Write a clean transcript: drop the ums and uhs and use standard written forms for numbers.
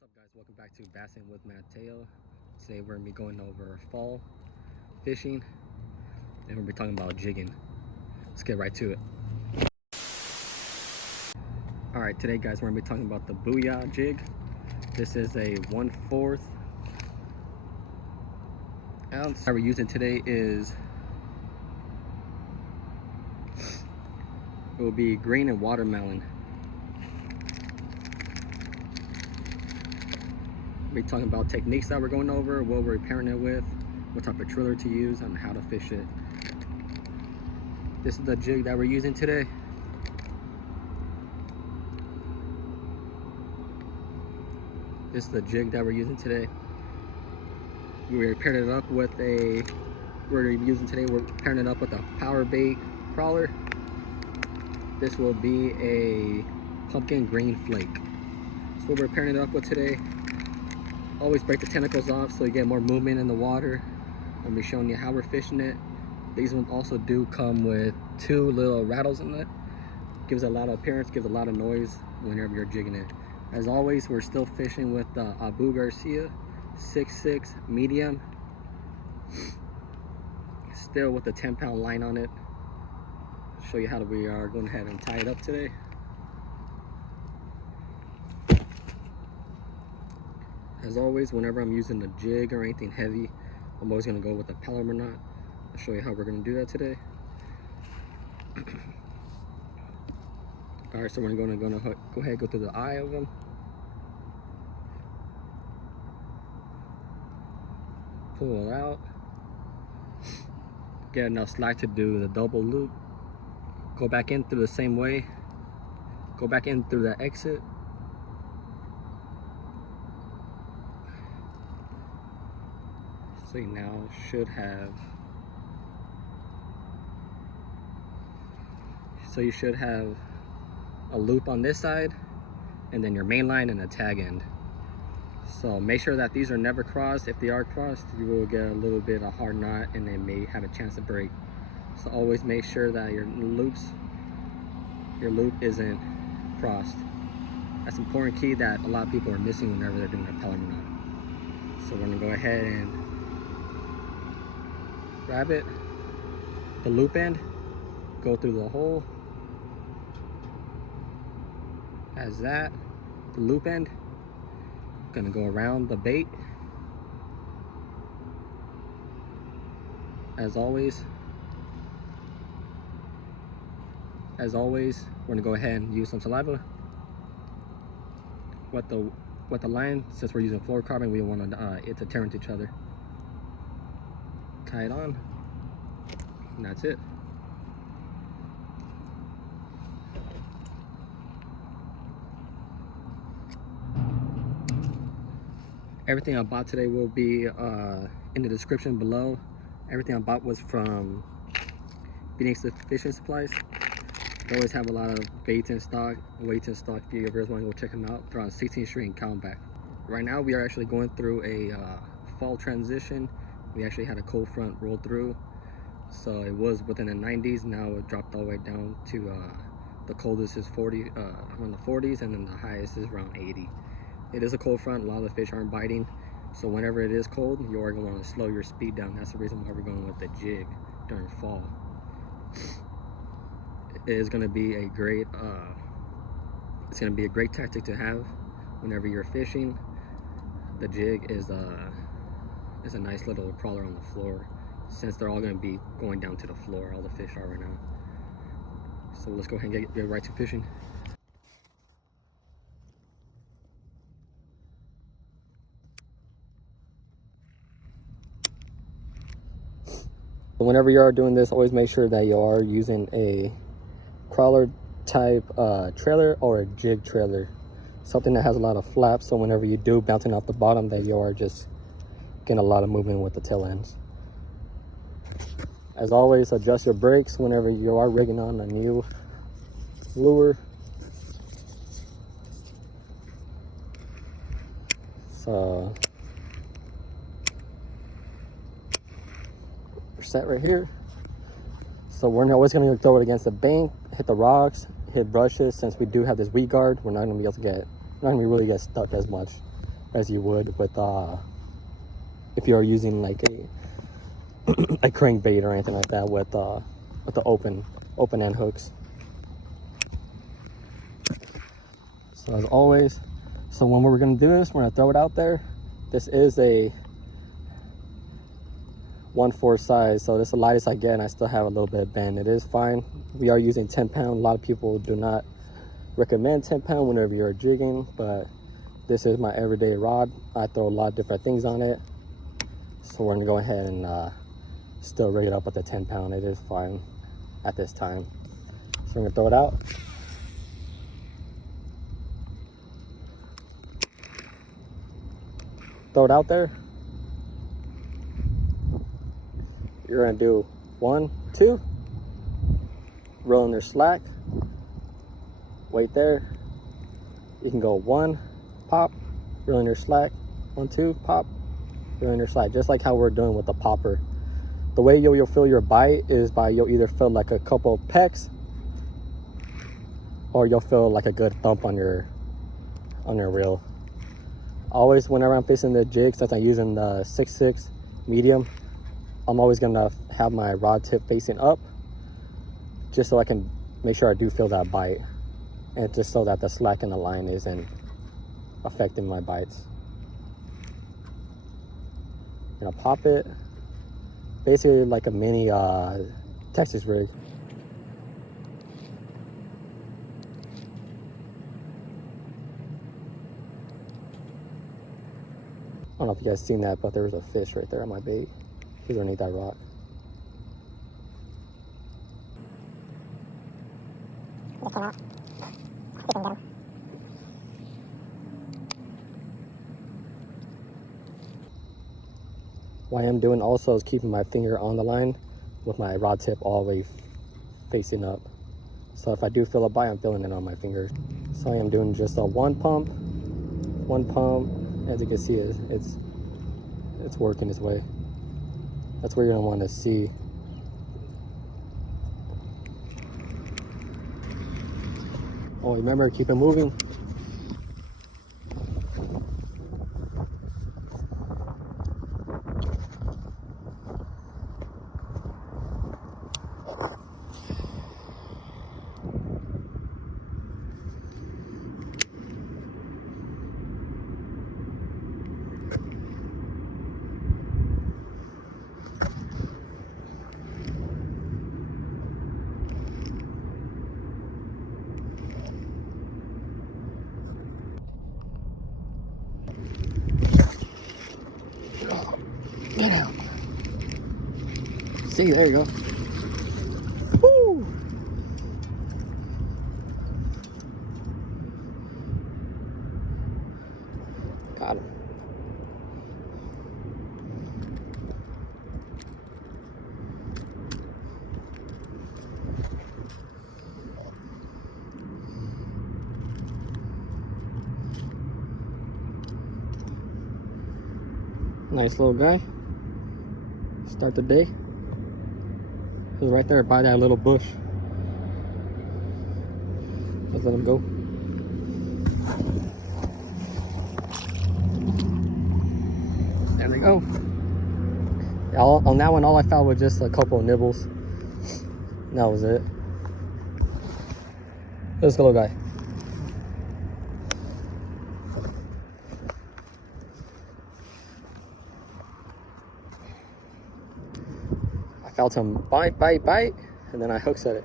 What's up, guys? Welcome back to Bassing with Mateo. Today we're gonna be going over fall fishing and we'll be talking about jigging. Let's get right to it. Alright, today guys we're gonna be talking about the Booyah jig. This is a 1/4 ounce. What we're using today is it will be green and watermelon. We're talking about techniques that we're going over, what we're pairing it with, what type of trailer to use, and how to fish it. This is the jig that we're using today. This is the jig that we're using today. We're pairing it up with a power bait crawler. This will be a pumpkin green flake. That's what we're pairing it up with today. Always break the tentacles off so you get more movement in the water. I'll be showing you how we're fishing it. These ones also do come with 2 little rattles in it. Gives a lot of appearance, gives a lot of noise whenever you're jigging it. As always, we're still fishing with the Abu Garcia 6'6" medium. Still with the 10-pound line on it. Show you how we are going ahead and tie it up today. As always, whenever I'm using a jig or anything heavy, I'm always going to go with a Palomar knot. I'll show you how we're going to do that today. Alright, so we're going to go ahead and go through the eye of them. Pull it out. Get enough slack to do the double loop. Go back in through the same way. Go back in through the exit. So you now should have, a loop on this side and then your main line and a tag end. So make sure that these are never crossed. If they are crossed, you will get a little bit of hard knot and they may have a chance to break. So always make sure that your loop isn't crossed. That's an important key that a lot of people are missing whenever they're doing a Palomar knot. So we're gonna go ahead and grab it, the loop end, go through the hole, as that, the loop end, gonna go around the bait. As always, we're gonna go ahead and use some saliva. Wet the line, since we're using fluorocarbon, we don't want it to tear into each other. Tie it on, and that's it. Everything I bought today will be in the description below. Everything I bought was from Phoenix Fishing Supplies. They always have a lot of baits in stock, weights in stock. If you ever want to go check them out, they're on 16th Street in Callenbach. Right now we are actually going through a fall transition. We actually had a cold front roll through, so it was within the 90s. Now it dropped all the way down to the coldest is around the 40s, and then the highest is around 80. It is a cold front. A lot of the fish aren't biting, so whenever it is cold, you are going to want to slow your speed down. That's the reason why we're going with the jig during fall. It is going to be a great tactic to have whenever you're fishing. The jig is a nice little crawler on the floor, since they're all going to be going down to the floor. All the fish are right now. So let's go ahead and get right to fishing. Whenever you are doing this, always make sure that you are using a crawler type trailer or a jig trailer, something that has a lot of flaps, so whenever you do bouncing off the bottom, that you are just getting a lot of movement with the tail ends. As always, adjust your brakes whenever you are rigging on a new lure. So we're set right here. So we're always going to throw it against the bank, hit the rocks, hit brushes. Since we do have this weed guard, we're not going to be able to really get stuck as much. as you would with if you're using like a crankbait or anything like that with the open end hooks. So as always, so when we're gonna do this, we're gonna throw it out there. This is a 1/4 size, so this is the lightest I get, and I still have a little bit of bend. It is fine. We are using 10-pound. A lot of people do not recommend 10-pound whenever you're jigging, but this is my everyday rod. I throw a lot of different things on it, so we're gonna go ahead and still rig it up with the 10-pound. It is fine at this time. So we're gonna throw it out. Throw it out there. You're gonna do 1, 2, roll in their slack, wait there. You can go 1, pop, reel in your slack, 1, 2, pop, reel in your slack, just like how we're doing with the popper. The way you'll feel your bite is by you'll either feel like a couple pecks, or you'll feel like a good thump on your reel. Always, whenever I'm fishing the jig, since I'm using the 6.6 medium, I'm always gonna have my rod tip facing up, just so I can make sure I do feel that bite, and just so that the slack in the line isn't affecting my bites. I'm gonna pop it, basically like a mini Texas rig. I don't know if you guys seen that, but there was a fish right there on my bait. He's underneath that rock. What I am doing also is keeping my finger on the line with my rod tip all the way facing up. So if I do feel a bite, I'm feeling it on my fingers. So I am doing just a one pump. As you can see, it's working its way. That's where you're gonna want to see. Oh, remember, keep it moving. Get out. See, there you go. Woo! Got him. Nice little guy. Start the day. He's right there by that little bush. Let's let him go. There we go. Yeah, on that one, all I found was just a couple of nibbles. And that was it. This little guy. I felt him bite, and then I hook set it.